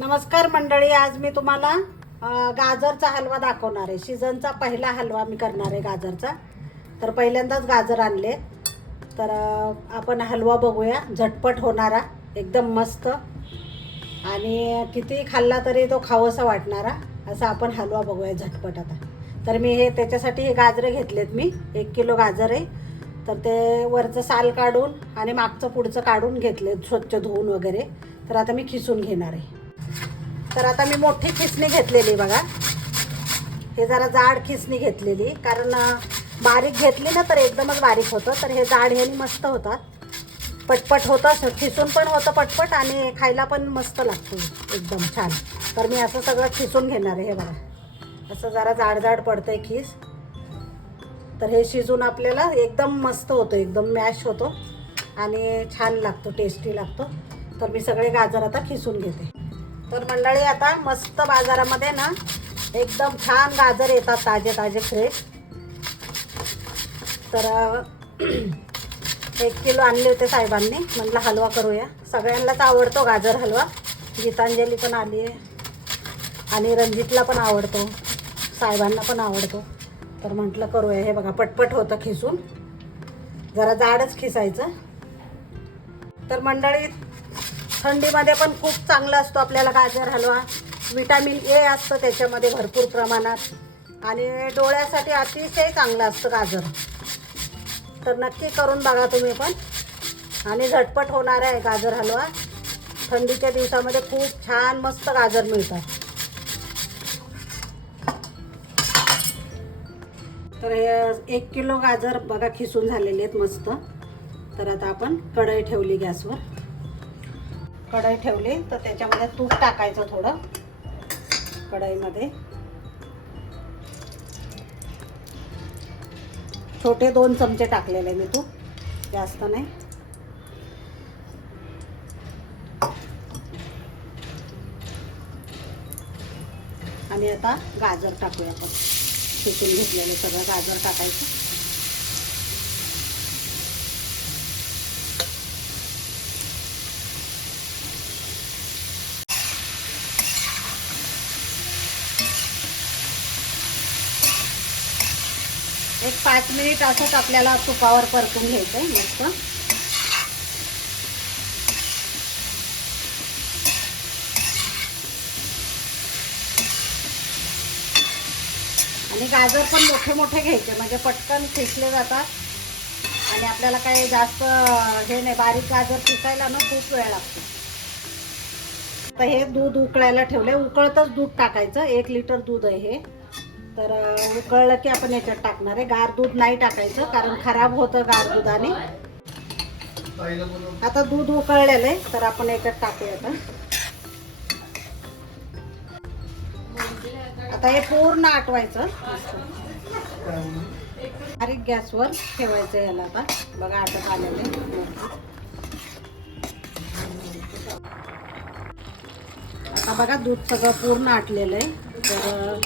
नमस्कार मंडळी आज मी तुम्हाला गाजरचा हलवा दाखवणार आहे. सीझनचा पहिला हलवा मी करणार आहे गाजरचा. तर पहिल्यांदाच गाजर आणले. तर आपण हलवा बघूया. झटपट होणारा एकदम मस्त. आणि किती खाल्ला तरी तो खावंसा वाटणारा. असा आपण हलवा बघूया झटपट आता. तर मी हे त्याच्यासाठी हे गाजरे घेतलेत मी. एक किलो गाजर आहे. तर ते वरचं साल काढून आणि मागचं पुढचं काढून घेतले स्वच्छ धुवून वगैरे. तर आता मी खिसून घेणार आहे. तर आता मी मोठी खिसणी घेतलेली बघा. हे जरा जाड खिसणी घेतलेली कारण बारीक घेतली ना तर एकदमच बारीक होतं. तर हे जाड ह्यानी मस्त होतात. पटपट होतं खिसून पण होतं पटपट आणि खायला पण मस्त लागते. एकदम छान. तर मी असं सगळं खिसून घेणार आहे हे बघा. असं जरा जाड जाड पडतं आहे खीस. तर हे शिजून आपल्याला एकदम मस्त होतं एकदम मॅश होतो आणि छान लागतो टेस्टी लागतो. तर मी सगळे गाजर आता खिसून घेते. तर मंडळी आता मस्त बाजारामध्ये ना एकदम छान गाजर येतात ताजे ताजे फ्रेश. तर एक किलो आणले होते साहेबांनी. म्हटलं हलवा करूया. सगळ्यांनाच आवडतो गाजर हलवा. गीतांजली पण आली आहे. आणि रणजितला पण आवडतो. साहेबांना पण आवडतो. तर म्हटलं करूया. हे बघा पटपट होतं खिसून. जरा जाडच खिसायचं. तर मंडळी थंडीमध्ये पण खूप चांगला असतो आपल्याला गाजर हलवा. विटॅमिन ए असतं त्याच्यामध्ये भरपूर प्रमाणात. आणि डोळ्यासाठी अतिशय चांगलं असतं गाजर. तर नक्की करून बघा तुम्ही पण. आणि झटपट होणार आहे गाजर हलवा. थंडीच्या दिवसामध्ये खूप छान मस्त गाजर मिळतात. तर हे एक किलो गाजर बघा खिसून झालेले आहेत मस्त. तर आता आपण कढई ठेवली गॅसवर. कढई ठेवली तर त्याच्यामध्ये तूप टाकायचं थोडं कढईमध्ये. छोटे दोन चमचे टाकलेले मी तूप जास्त नाही. आणि आता गाजर टाकूया आपण. शिकून घेतलेलं सगळं गाजर टाकायचं. एक पाच मिनिट असंच आपल्याला तुपावर परतून घ्यायचं आहे मस्त. आणि गाजर पण मोठे मोठे घ्यायचे म्हणजे पटकन खिसले जातात. आणि आपल्याला काही जास्त हे नाही बारीक गाजर पिसायला ना खूप वेळ लागतो. तर हे दूध उकळायला ठेवले उकळतच दूध टाकायचं. एक लिटर दूध आहे हे. तर उकळलं की आपण याच्यात टाकणार आहे. गार दूध नाही टाकायचं कारण खराब होतं गार दुधाने. आता दूध उकळलेलं आहे तर आपण याच्यात टाकूया आता. आता हे पूर्ण आटवायचं. बारीक गॅसवर ठेवायचं याला आता. बघा आटत आलेलं आहे. आता बघा दूध सगळं पूर्ण आटलेलं आहे. तर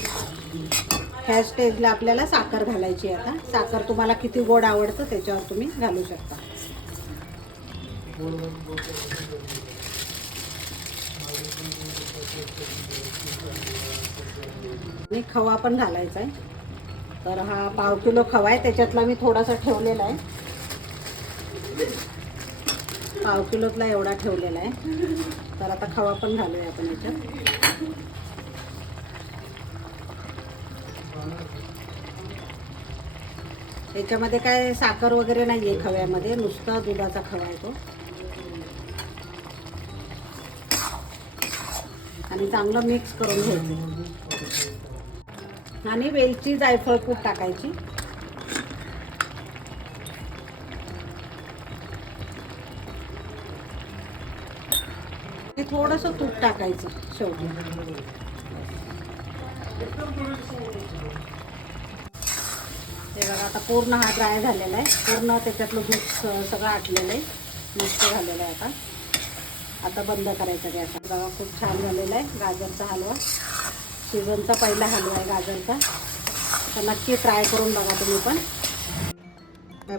ह्या स्टेजला आपल्याला साखर घालायची आहे आता. साखर तुम्हाला किती गोड आवडतं त्याच्यावर तुम्ही घालू शकता. आणि खवा पण घालायचा आहे. तर हा पाव किलो खवा आहे. त्याच्यातला मी थोडासा ठेवलेला आहे. पाव किलोतला एवढा ठेवलेला आहे. तर आता खवा पण घालूया आपण याच्यात. याच्यामध्ये काय साखर वगैरे नाही आहे खव्यामध्ये नुसता दुधाचा खवा आहे तो. आणि चांगलं मिक्स करून घ्यायचं. आणि वेलची जायफळ पूड टाकायची. थोडस थोडंसं तूप टाकायचं शेवटी. आता पूर्ण हा ड्राय झालेला आहे. पूर्ण त्याच्यातलं दूध सगळं आटलेलं आहे. मस्त झालेलं आहे आता. आता बंद करायचा गॅस बघा खूप छान झालेला आहे. गाजरचा हलवा. सीझनचा पहिला हलवा आहे गाजरचा. तर नक्की ट्राय करून बघा तुम्ही पण.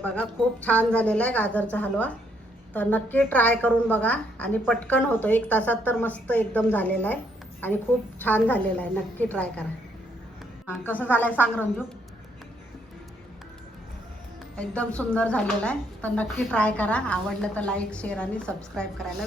बघा खूप छान झालेला आहे गाजरचा हलवा. तर नक्की ट्राय करून बघा. आणि पटकन होतो. एक तासात तर मस्त एकदम झालेला आहे. आणि खूप छान झालेला आहे. नक्की ट्राय करा. हां कसं झालं आहे सांग रंजू? एकदम सुंदर झालेला आहे. तर नक्की ट्राय करा. आवडलं तर लाईक शेअर आणि सबस्क्राईब करायला